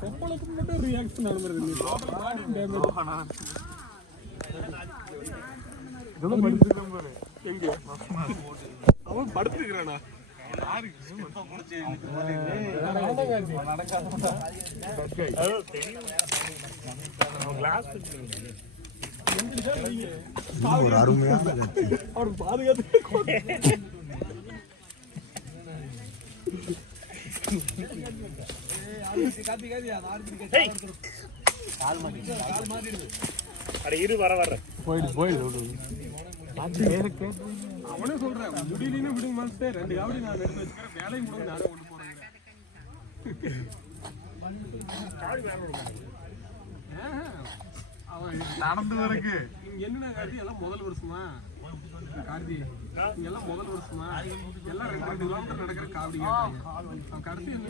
கொப்பளுக்கு மட்டும் ரியாக்ஷன் நடந்துருது. எங்க அவன் படுத்துக்கிறானா? ஒரு அருமையான அவருக்கு பாதுகாத்து அவனே சொல்றேன் முடியலன்னு விடுங்க மாஸ்டர். 2 காவடி நான் எடுத்து வச்சுக்கிறேன். வேலையை முடிஞ்சு நானே கொண்டு போறேன். அவன் நடந்து இருக்கு. என்ன கார்த்தி எல்லாம் முதல் வருஷமா கார்த்தி எல்லாம் முதல் வருஷமா எல்லாம் 2 கிலோமீட்டர் நடக்கிற காவடி. கடைசி என்ன